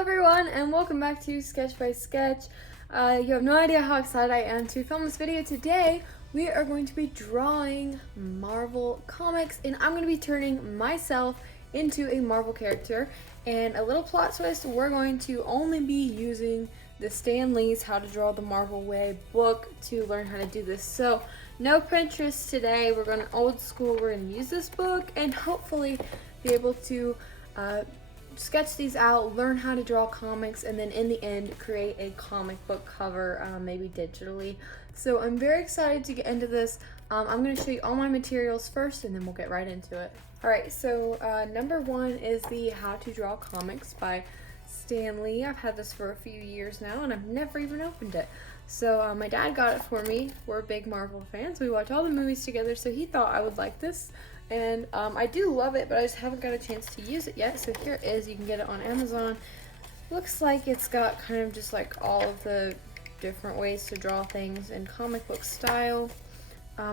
everyone, and welcome back to Sketch by Sketch. You have no idea how excited I am to film this video today. We are going to be drawing Marvel comics, and I'm going to be turning myself into a Marvel character. And a little plot twist, we're going to only be using the Stan Lee's How to Draw the Marvel Way book to learn how to do this. So no Pinterest today. We're going old school. We're going to use this book and hopefully be able to sketch these out, learn how to draw comics, and then in the end create a comic book cover, maybe digitally. So I'm very excited to get into this. I'm going to show you all my materials first and then we'll get right into it. Alright, so number one is the How to Draw Comics by Stan Lee. I've had this for a few years now and I've never even opened it. So my dad got it for me. We're big Marvel fans. We watch all the movies together, so he thought I would like this. And I do love it, but I just haven't got a chance to use it yet. So here it is. You can get it on Amazon. Looks like it's got kind of just like all of the different ways to draw things in comic book style.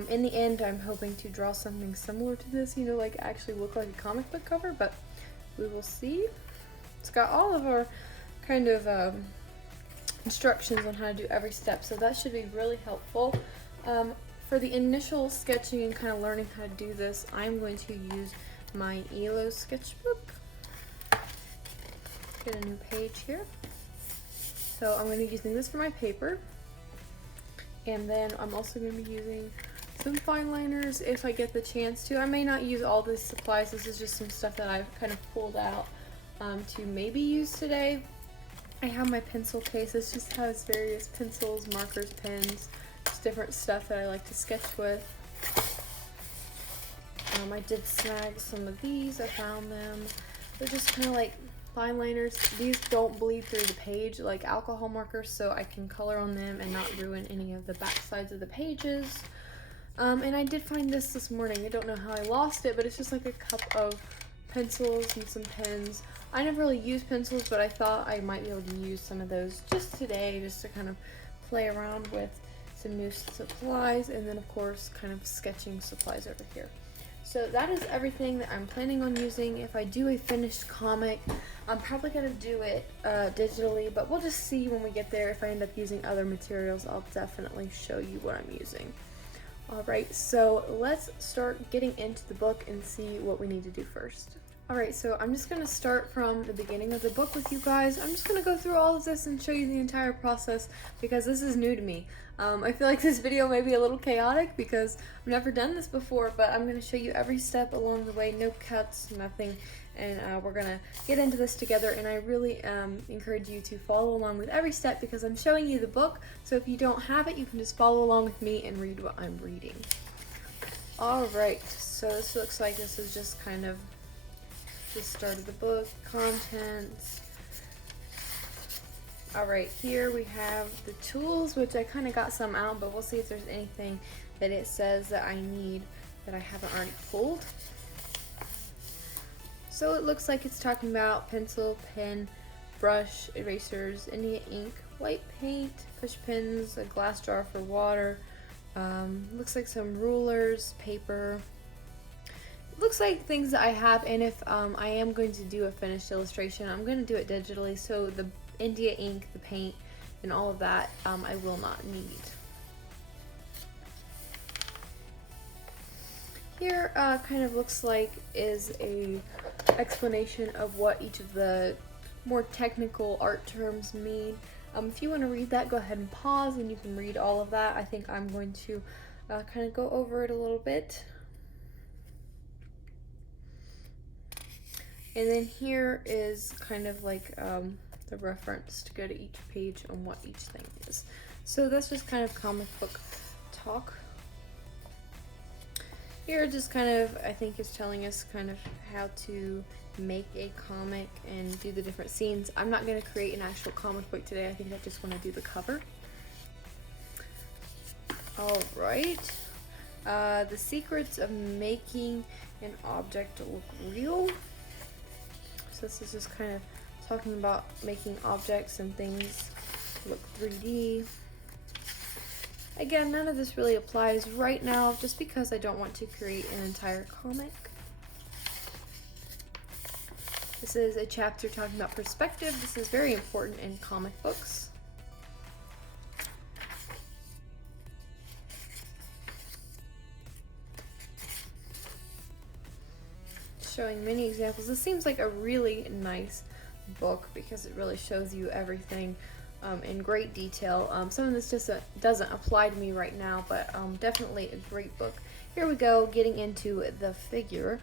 In the end, I'm hoping to draw something similar to this, you know, like actually look like a comic book cover, but we will see. It's got all of our kind of instructions on how to do every step, so that should be really helpful. For the initial sketching and kind of learning how to do this, I'm going to use my ELO sketchbook. Get a new page here. So I'm going to be using this for my paper. And then I'm also going to be using some fine liners if I get the chance to. I may not use all these supplies. This is just some stuff that I've kind of pulled out to maybe use today. I have my pencil case. This just has various pencils, markers, pens, just different stuff that I like to sketch with. I did snag some of these. I found them. They're just kind of like fine liners. These don't bleed through the page like alcohol markers, so I can color on them and not ruin any of the back sides of the pages. And I did find this morning. I don't know how I lost it, but it's just like a cup of pencils and some pens. I never really use pencils, but I thought I might be able to use some of those just today, just to kind of play around with some new supplies, and then of course kind of sketching supplies over here. So that is everything that I'm planning on using. If I do a finished comic, I'm probably going to do it digitally, but we'll just see when we get there. If I end up using other materials, I'll definitely show you what I'm using. Alright, so let's start getting into the book and see what we need to do first. Alright, so I'm just going to start from the beginning of the book with you guys. I'm just going to go through all of this and show you the entire process because this is new to me. I feel like this video may be a little chaotic because I've never done this before, but I'm going to show you every step along the way, no cuts, nothing, and we're going to get into this together, and I really encourage you to follow along with every step because I'm showing you the book, so if you don't have it, you can just follow along with me and read what I'm reading. Alright, so this looks like this is just kind of the start of the book, contents. Alright, here we have the tools, which I kind of got some out, but we'll see if there's anything that it says that I need that I haven't already pulled. So it looks like it's talking about pencil, pen, brush, erasers, India ink, white paint, push pins, a glass jar for water, looks like some rulers, paper. Looks like things that I have, and if I am going to do a finished illustration, I'm going to do it digitally, so the India ink, the paint, and all of that I will not need. Here kind of looks like is a explanation of what each of the more technical art terms mean. If you want to read that, go ahead and pause and you can read all of that. I think I'm going to kind of go over it a little bit. And then here is kind of like the reference to go to each page on what each thing is. So that's just kind of comic book talk. Here just kind of, I think, is telling us kind of how to make a comic and do the different scenes. I'm not going to create an actual comic book today. I think I just want to do the cover. Alright. The secrets of making an object look real. So this is just kind of talking about making objects and things look 3D. Again, none of this really applies right now just because I don't want to create an entire comic. This is a chapter talking about perspective. This is very important in comic books. Showing many examples. This seems like a really nice book because it really shows you everything in great detail. Some of this just doesn't apply to me right now, but definitely a great book. Here we go, getting into the figure.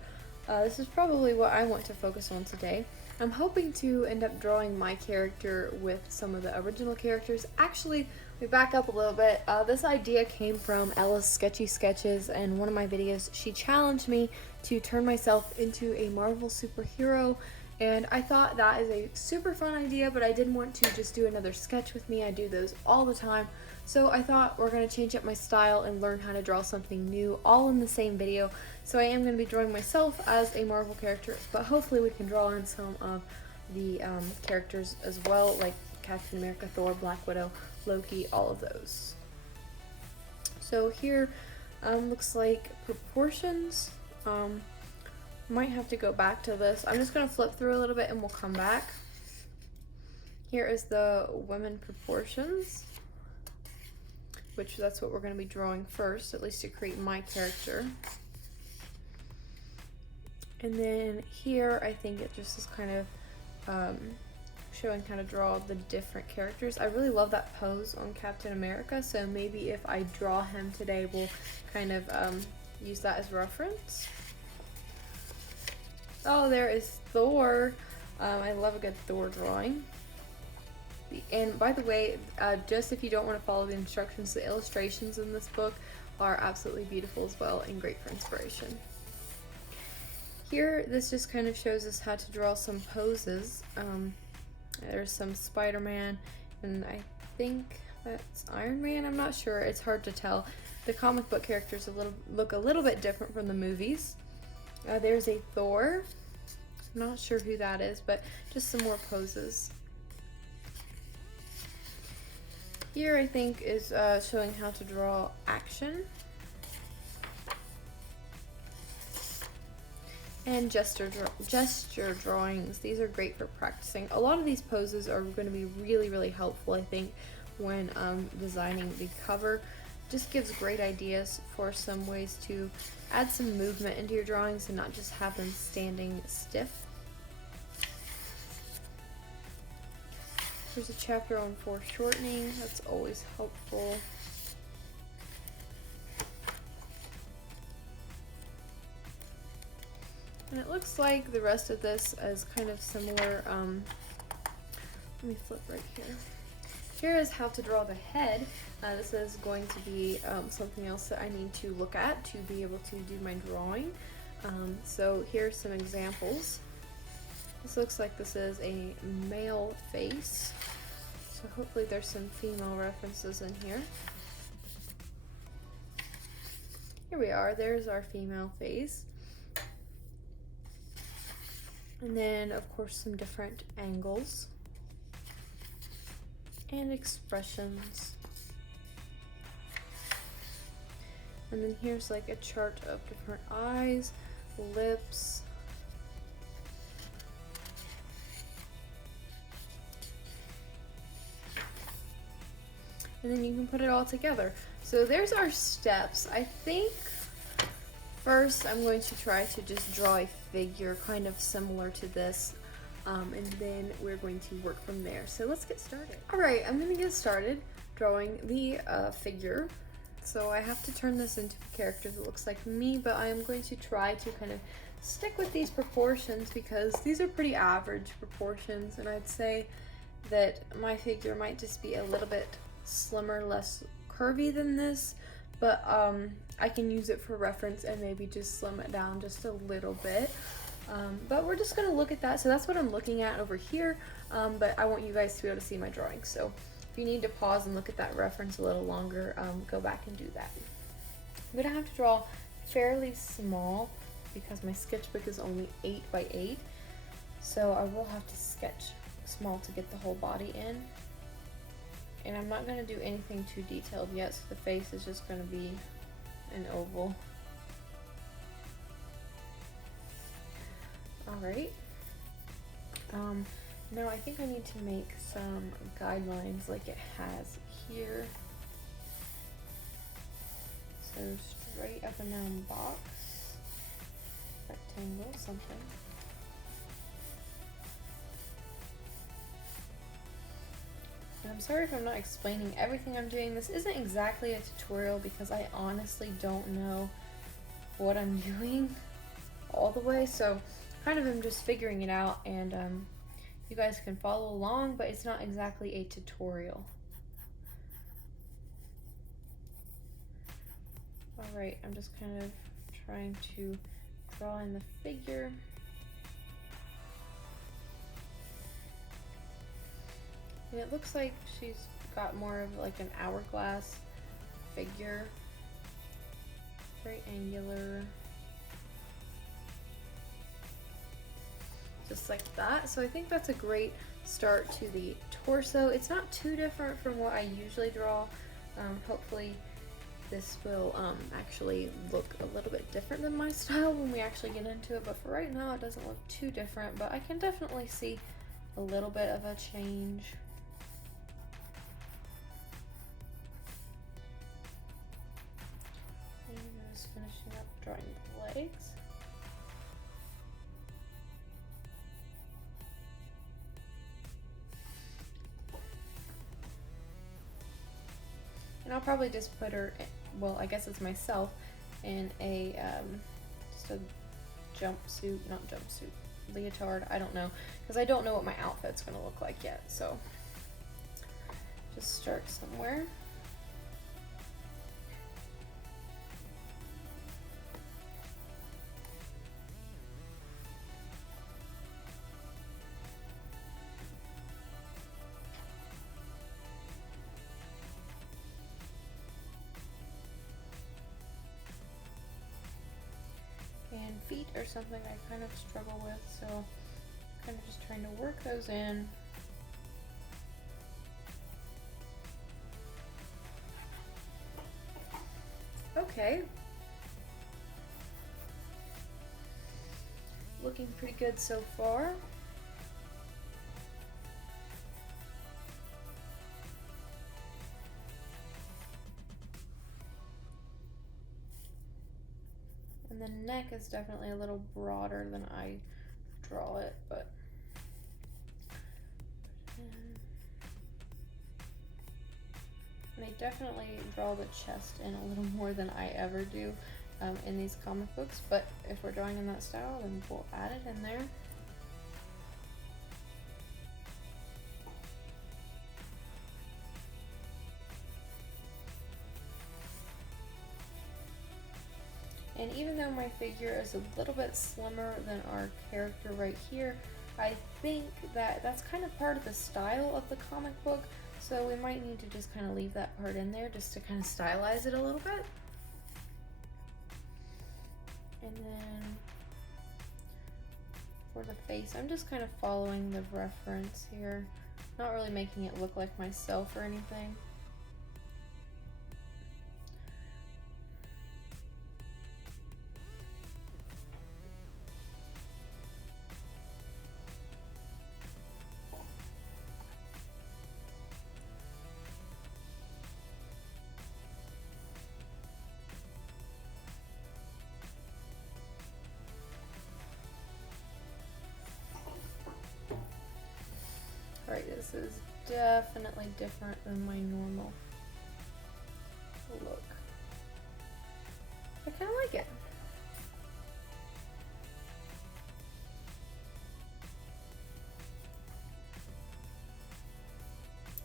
This is probably what I want to focus on today. I'm hoping to end up drawing my character with some of the original characters. Actually, we back up a little bit. This idea came from Ella's Sketchy Sketches, and one of my videos, she challenged me to turn myself into a Marvel superhero, and I thought that is a super fun idea, but I didn't want to just do another sketch with me. I do those all the time. So I thought we're going to change up my style and learn how to draw something new all in the same video. So I am going to be drawing myself as a Marvel character, but hopefully we can draw in some of the characters as well, like Captain America, Thor, Black Widow, Loki, all of those. So here looks like proportions. Might have to go back to this. I'm just going to flip through a little bit and we'll come back. Here is the women proportions, which that's what we're going to be drawing first, at least to create my character. And then here, I think it just is kind of showing how to draw the different characters. I really love that pose on Captain America, so maybe if I draw him today, we'll kind of use that as reference. Oh, there is Thor. I love a good Thor drawing. And by the way, just if you don't want to follow the instructions, the illustrations in this book are absolutely beautiful as well and great for inspiration. Here, this just kind of shows us how to draw some poses. There's some Spider-Man, and I think that's Iron Man. I'm not sure. It's hard to tell. The comic book characters look a little bit different from the movies. There's a Thor. I'm not sure who that is, but just some more poses. Here, I think, is showing how to draw action. And gesture drawings. These are great for practicing. A lot of these poses are going to be really, really helpful, I think, when designing the cover. Just gives great ideas for some ways to add some movement into your drawings and not just have them standing stiff. There's a chapter on foreshortening. That's always helpful. And it looks like the rest of this is kind of similar. Let me flip right here. Here is how to draw the head. This is going to be something else that I need to look at to be able to do my drawing. So here's some examples. This looks like this is a male face. So hopefully there's some female references in here. Here we are. There's our female face. And then, of course, some different angles and expressions. And then here's like a chart of different eyes, lips, and then you can put it all together. So there's our steps. I think first I'm going to try to just draw a figure kind of similar to this, and then we're going to work from there. So let's get started. Alright, I'm going to get started drawing the figure. So I have to turn this into a character that looks like me, but I am going to try to kind of stick with these proportions because these are pretty average proportions, and I'd say that my figure might just be a little bit slimmer, less curvy than this, but I can use it for reference and maybe just slim it down just a little bit. But we're just going to look at that. So that's what I'm looking at over here, but I want you guys to be able to see my drawing. So if you need to pause and look at that reference a little longer, go back and do that. I'm going to have to draw fairly small because my sketchbook is only 8 by 8. So I will have to sketch small to get the whole body in. And I'm not going to do anything too detailed yet, so the face is just going to be an oval. Alright. Now I think I need to make some guidelines like it has here. So straight up and down box, rectangle, something. And I'm sorry if I'm not explaining everything I'm doing. This isn't exactly a tutorial because I honestly don't know what I'm doing all the way. So kind of am just figuring it out, and you guys can follow along, but it's not exactly a tutorial. Alright, I'm just kind of trying to draw in the figure. And it looks like she's got more of like an hourglass figure. Very angular. Just like that. So I think that's a great start to the torso. It's not too different from what I usually draw. Hopefully this will actually look a little bit different than my style when we actually get into it, but for right now it doesn't look too different, but I can definitely see a little bit of a change. And I'm just finishing up drawing the legs. And I'll probably just put her, well, I guess it's myself, in a, just a jumpsuit, not jumpsuit, leotard, I don't know, because I don't know what my outfit's going to look like yet, so just start somewhere. And feet are something I kind of struggle with, so I'm kind of just trying to work those in. Okay. Looking pretty good so far. And the neck is definitely a little broader than I draw it, but and I definitely draw the chest in a little more than I ever do in these comic books, but if we're drawing in that style, then we'll add it in there. And even though my figure is a little bit slimmer than our character right here, I think that that's kind of part of the style of the comic book, so we might need to just kind of leave that part in there just to kind of stylize it a little bit. And then for the face, I'm just kind of following the reference here, not really making it look like myself or anything. Alright, this is definitely different than my normal look. I kind of like it.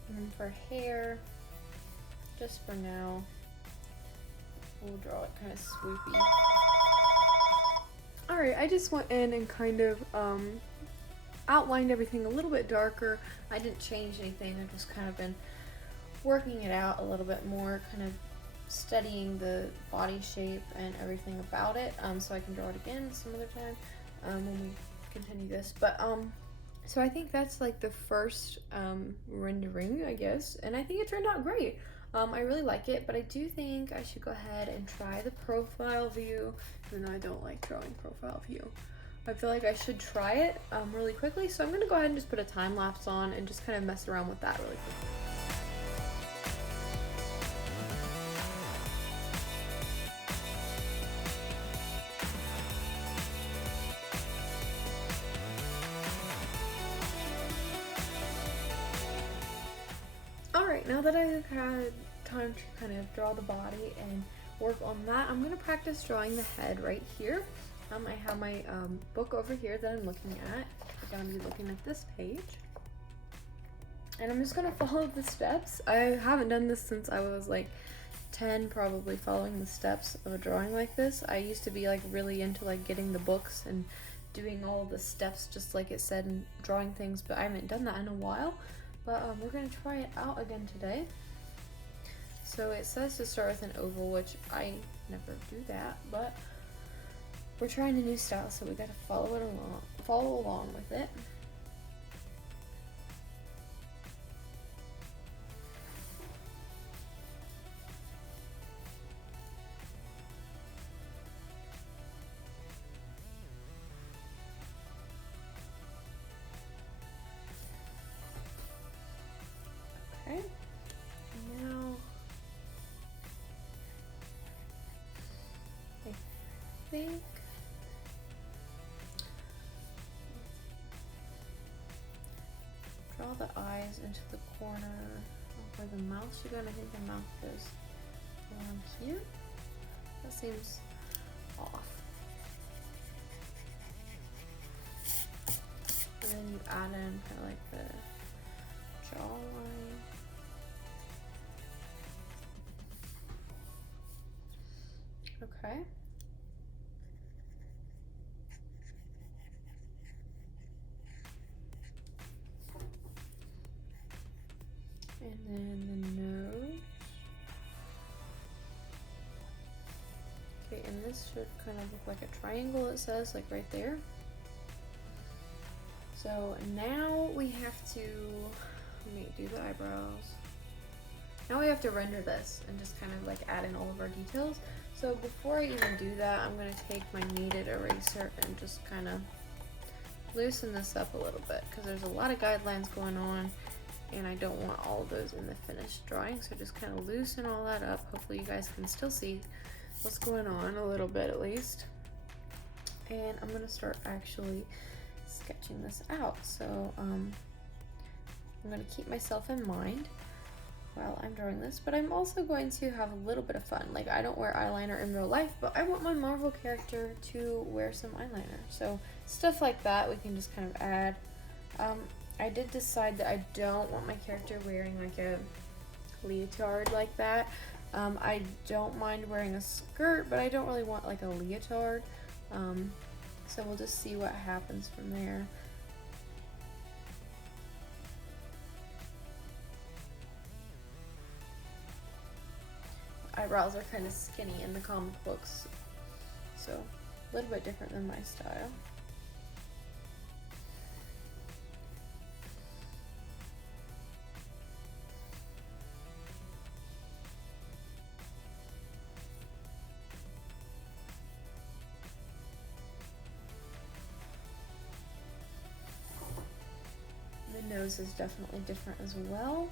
And then for hair, just for now, we'll draw it kind of swoopy. Alright, I just went in and kind of outlined everything a little bit darker. I didn't change anything, I've just kind of been working it out a little bit more, kind of studying the body shape and everything about it, so I can draw it again some other time when we continue this. But so I think that's like the first rendering, I guess, and I think it turned out great. I really like it, but I do think I should go ahead and try the profile view, even though I don't like drawing profile view. I feel like I should try it really quickly, so I'm gonna go ahead and just put a time lapse on and just kind of mess around with that really quickly. Alright, now that I've had time to kind of draw the body and work on that, I'm going to practice drawing the head right here. I have my book over here that I'm looking at. I'm going to be looking at this page. And I'm just going to follow the steps. I haven't done this since I was like 10, probably, following the steps of a drawing like this. I used to be like really into like getting the books and doing all the steps just like it said and drawing things, but I haven't done that in a while. But we're going to try it out again today. So it says to start with an oval, which I never do that, but we're trying a new style, so we got to follow along with it. Okay, now I think draw the eyes into the corner of where the mouth should go, and I think the mouth goes around here. That seems off. And then you add in kind of like the jawline. Okay. And then the nose. Okay, and this should kind of look like a triangle, it says, like right there. So now we have to, let me do the eyebrows. Now we have to render this and just kind of like add in all of our details. So before I even do that, I'm going to take my kneaded eraser and just kind of loosen this up a little bit, because there's a lot of guidelines going on and I don't want all of those in the finished drawing. So just kind of loosen all that up. Hopefully you guys can still see what's going on a little bit at least. And I'm going to start actually sketching this out. So I'm going to keep myself in mind while I'm drawing this, but I'm also going to have a little bit of fun. Like, I don't wear eyeliner in real life, but I want my Marvel character to wear some eyeliner. So stuff like that we can just kind of add. I did decide that I don't want my character wearing like a leotard like that. I don't mind wearing a skirt, but I don't really want like a leotard. So we'll just see what happens from there. Eyebrows are kind of skinny in the comic books, so a little bit different than my style. The nose is definitely different as well.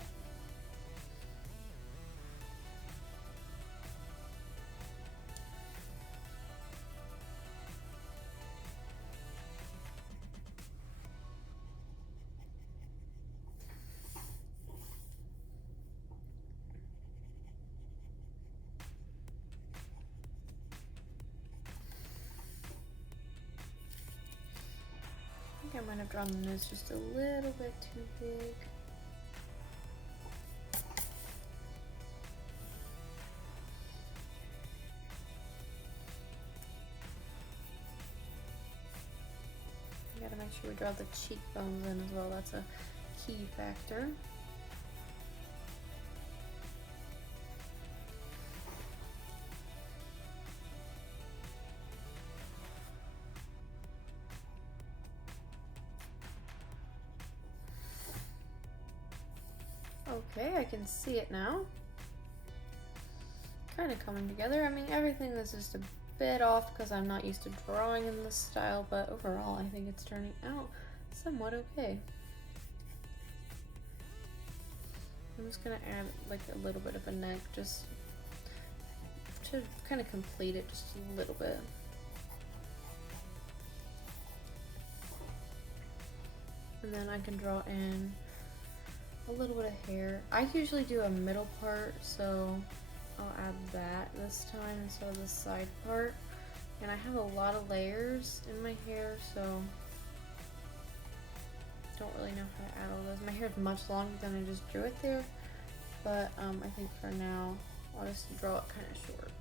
I might have drawn the nose just a little bit too big. We gotta make sure we draw the cheekbones in as well. That's a key factor. Okay, I can see it now. Kind of coming together. I mean, everything is just a bit off because I'm not used to drawing in this style, but overall I think it's turning out somewhat okay. I'm just gonna add like a little bit of a neck just to kind of complete it just a little bit. And then I can draw in a little bit of hair. I usually do a middle part, so I'll add that this time instead of the side part. And I have a lot of layers in my hair, so don't really know how to add all those. My hair is much longer than I just drew it there, but I think for now I'll just draw it kind of short.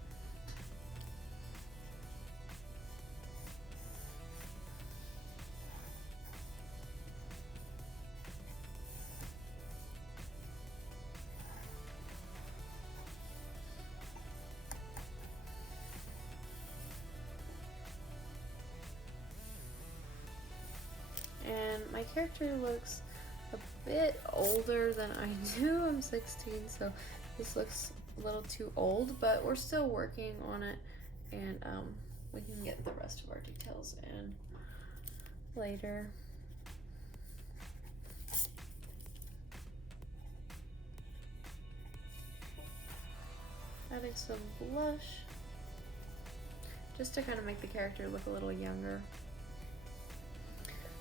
And my character looks a bit older than I do. I'm 16, so this looks a little too old, but we're still working on it, and we can get the rest of our details in later. Adding some blush, just to kind of make the character look a little younger.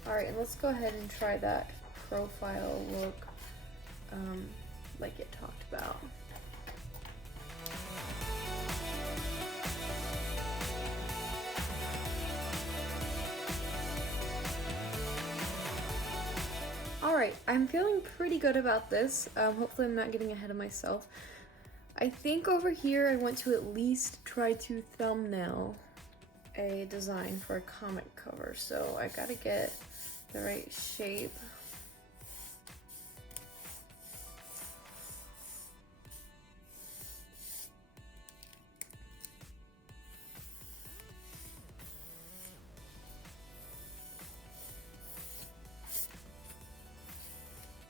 Alright, and let's go ahead and try that profile look like it talked about. Alright, I'm feeling pretty good about this. Hopefully I'm not getting ahead of myself. I think over here I want to at least try to thumbnail a design for a comic cover, so I gotta get the right shape.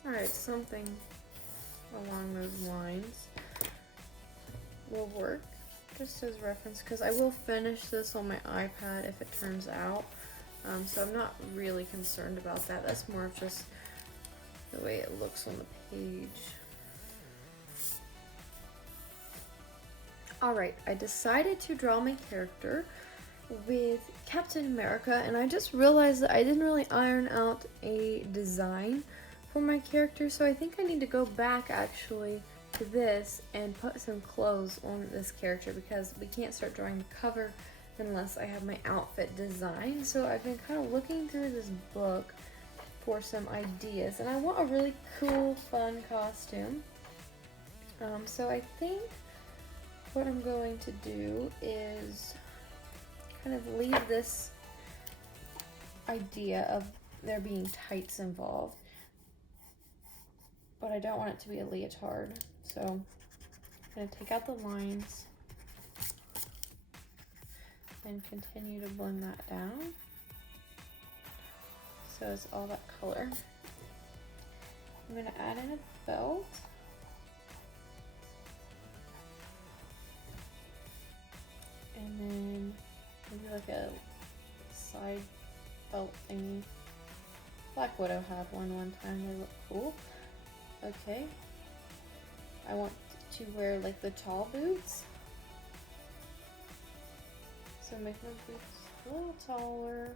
Alright, something along those lines will work, just as reference, because I will finish this on my iPad if it turns out. So I'm not really concerned about that. That's more of just the way it looks on the page. Alright, I decided to draw my character with Captain America, and I just realized that I didn't really iron out a design for my character, so I think I need to go back actually to this and put some clothes on this character, because we can't start drawing the cover unless I have my outfit designed. So I've been kind of looking through this book for some ideas, and I want a really cool, fun costume. So I think what I'm going to do is kind of leave this idea of there being tights involved, but I don't want it to be a leotard. So I'm going to take out the lines and continue to blend that down so it's all that color. I'm going to add in a belt. And then maybe like a side belt thingy. Black Widow had one time, they look cool. Okay. I want to wear like the tall boots. So make my boots a little taller.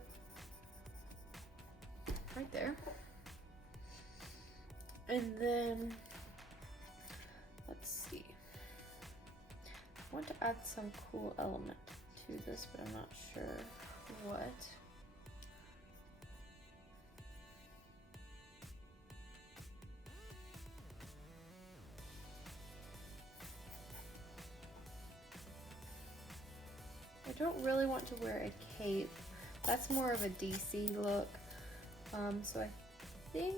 Right there. And then, let's see. I want to add some cool element to this, but I'm not sure what. I don't really want to wear a cape. That's more of a DC look. So I think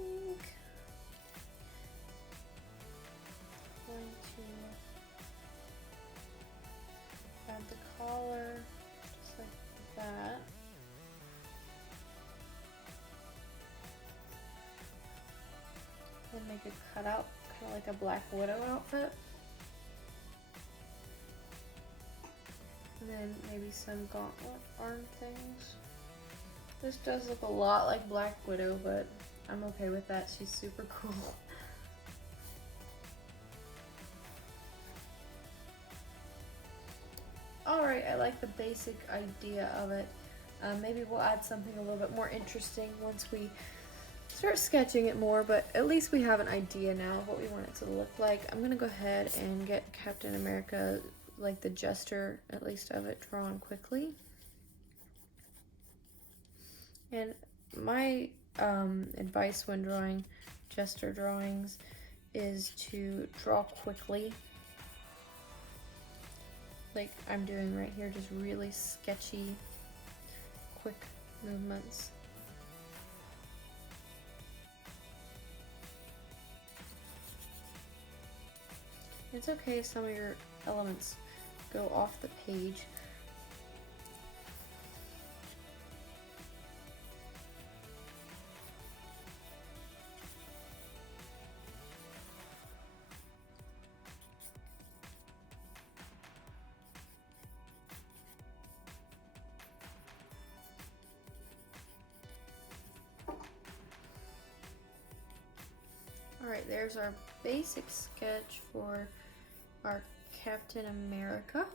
I'm going to add the collar just like that. And make a cutout, kind of like a Black Widow outfit. And then maybe some gauntlet arm things. This does look a lot like Black Widow, but I'm okay with that. She's super cool. Alright, I like the basic idea of it. Maybe we'll add something a little bit more interesting once we start sketching it more, but at least we have an idea now of what we want it to look like. I'm gonna go ahead and get Captain America, like the gesture, at least of it, drawn quickly. And my advice when drawing gesture drawings is to draw quickly, like I'm doing right here, just really sketchy, quick movements. It's okay if some of your elements go off the page. Alright, there's our basic sketch for our Captain America.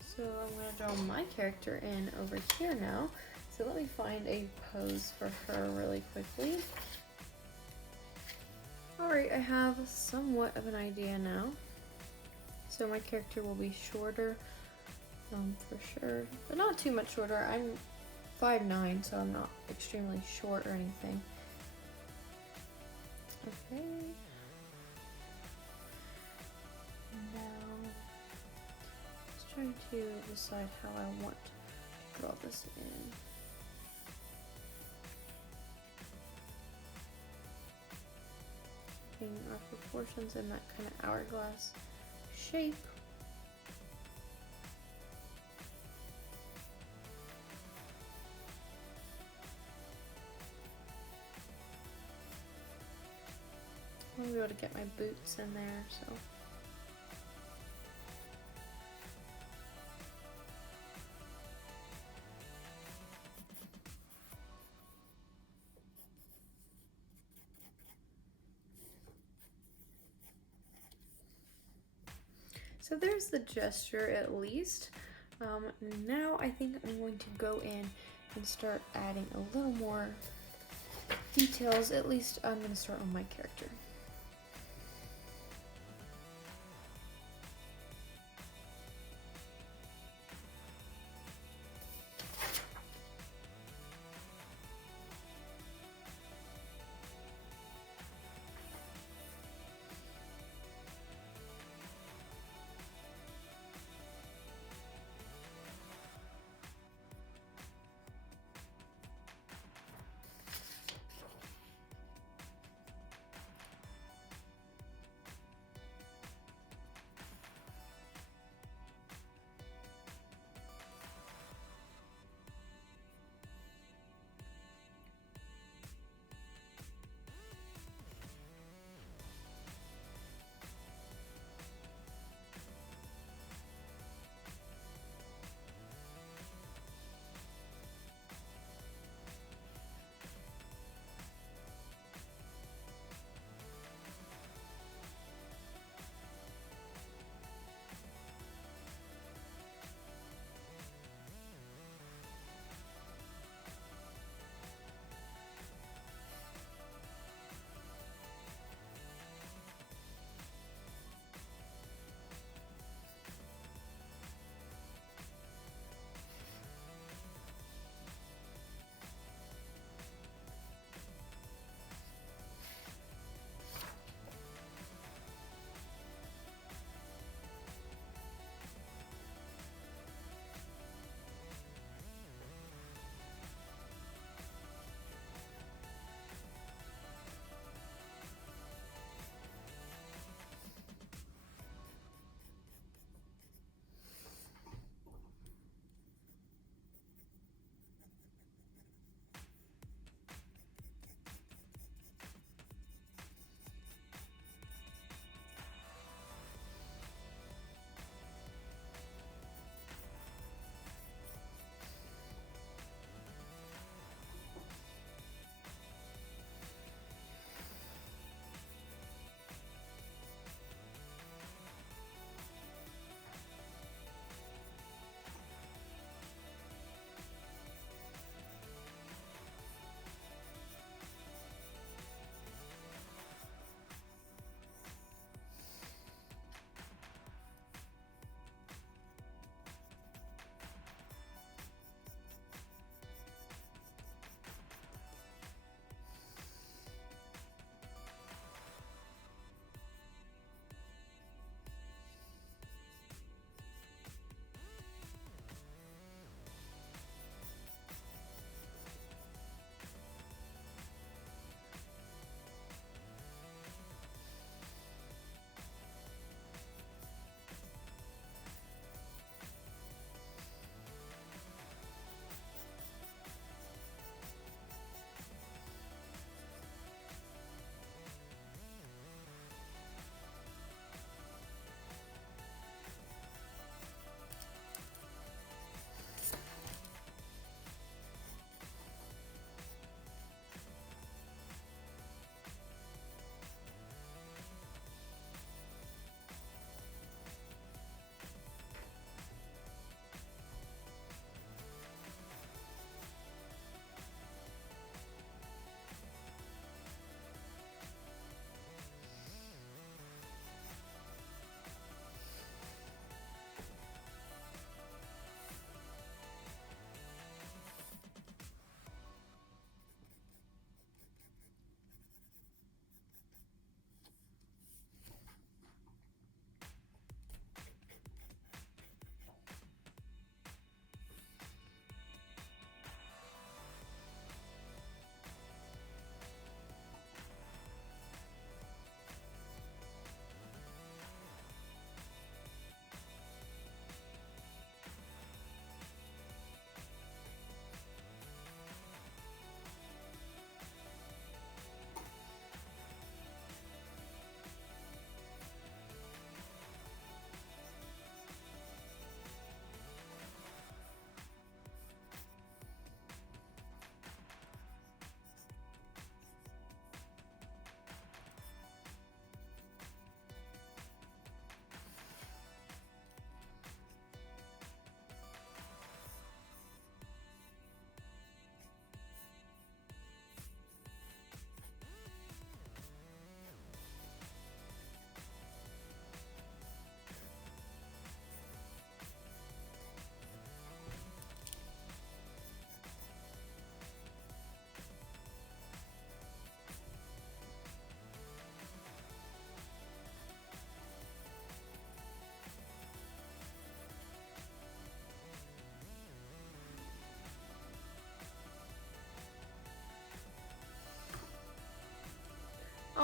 So I'm going to draw my character in over here now. So let me find a pose for her really quickly. Alright, I have somewhat of an idea now. So my character will be shorter, for sure, but not too much shorter. I'm 5'9", so I'm not extremely short or anything. Okay. Now, just trying to decide how I want to draw this in. Keeping our proportions in that kind of hourglass shape. I'll be able to get my boots in there, so. So there's the gesture at least. Now I think I'm going to go in and start adding a little more details. At least I'm going to start on my character.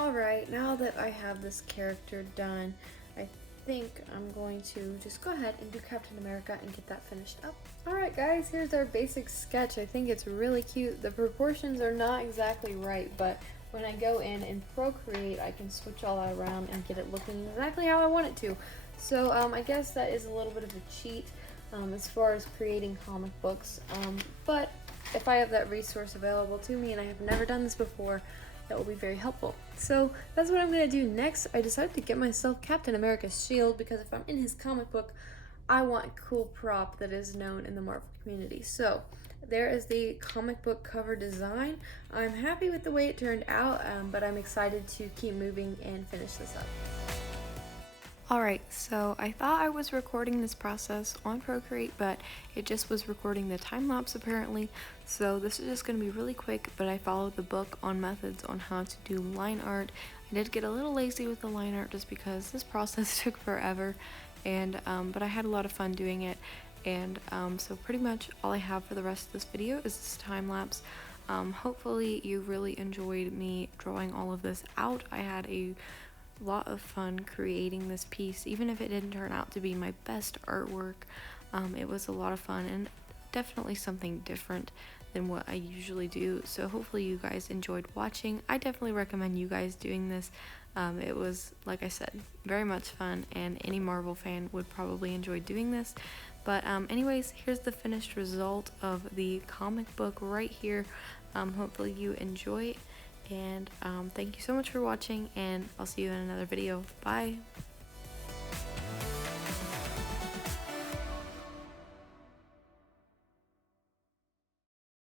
Alright, now that I have this character done, I think I'm going to just go ahead and do Captain America and get that finished up. Alright guys, here's our basic sketch. I think it's really cute. The proportions are not exactly right, but when I go in and Procreate, I can switch all that around and get it looking exactly how I want it to. So I guess that is a little bit of a cheat as far as creating comic books, but if I have that resource available to me and I have never done this before, that will be very helpful. So that's what I'm going to do next. I decided to get myself Captain America's shield because if I'm in his comic book, I want a cool prop that is known in the Marvel community. So there is the comic book cover design. I'm happy with the way it turned out, but I'm excited to keep moving and finish this up. Alright, so I thought I was recording this process on Procreate, but it just was recording the time lapse apparently. So this is just going to be really quick, but I followed the book on methods on how to do line art. I did get a little lazy with the line art just because this process took forever, and but I had a lot of fun doing it. And so pretty much all I have for the rest of this video is this time lapse. Hopefully you really enjoyed me drawing all of this out. I had a lot of fun creating this piece, even if it didn't turn out to be my best artwork. It was a lot of fun and definitely something different than what I usually do, so hopefully you guys enjoyed watching. I definitely recommend you guys doing this. It was, like I said, very much fun, and any Marvel fan would probably enjoy doing this. But anyways, here's the finished result of the comic book right here. Hopefully you enjoy it. And thank you so much for watching, and I'll see you in another video. Bye!